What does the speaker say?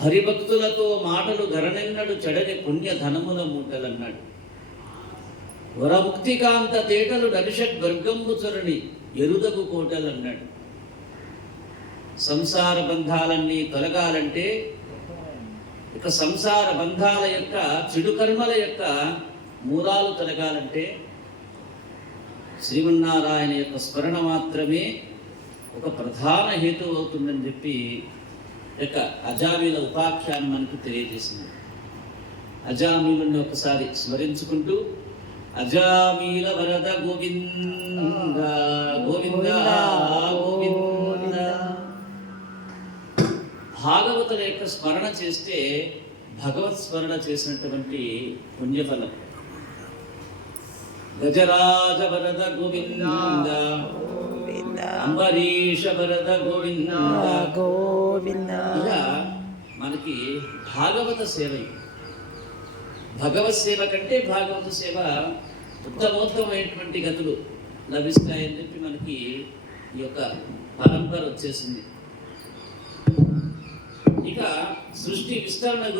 హరిభక్తులతో మాటలు ధరణెన్నడు చెడని పుణ్య ధనముల మూటలన్నాడు. వరముక్తికాంత తేటలు నరిషడ్వర్గంబు చొరని ఎరుదగు కోటలన్నాడు. సంసార బంధాలన్నీ తొలగాలంటే, ఇక సంసార బంధాల యొక్క చెడు కర్మల యొక్క మూలాలు తొలగాలంటే శ్రీమన్నారాయణ యొక్క స్మరణ మాత్రమే ఒక ప్రధాన హేతు అవుతుందని చెప్పి యొక్క అజామీల ఉపాఖ్యానం మనకు తెలియజేసింది. అజామీలుని ఒకసారి స్మరించుకుంటూ, అజామీల వరద గోవింద గోవింద గోవింద. భాగవతుల యొక్క స్మరణ చేస్తే భగవత్ స్మరణ చేసినటువంటి పుణ్యఫలం. గజరాజ వరద గోవింద అంబరీష వరద గోవింద గోవింద. ఇలా మనకి భాగవత సేవ, భగవత్ సేవ కంటే భాగవత సేవ ఉత్తమోత్తమైనటువంటి గతులు లభిస్తాయని చెప్పి మనకి ఈ యొక్క పరంపర వచ్చేసింది. ఇక సృష్టి విస్తరణ గురించి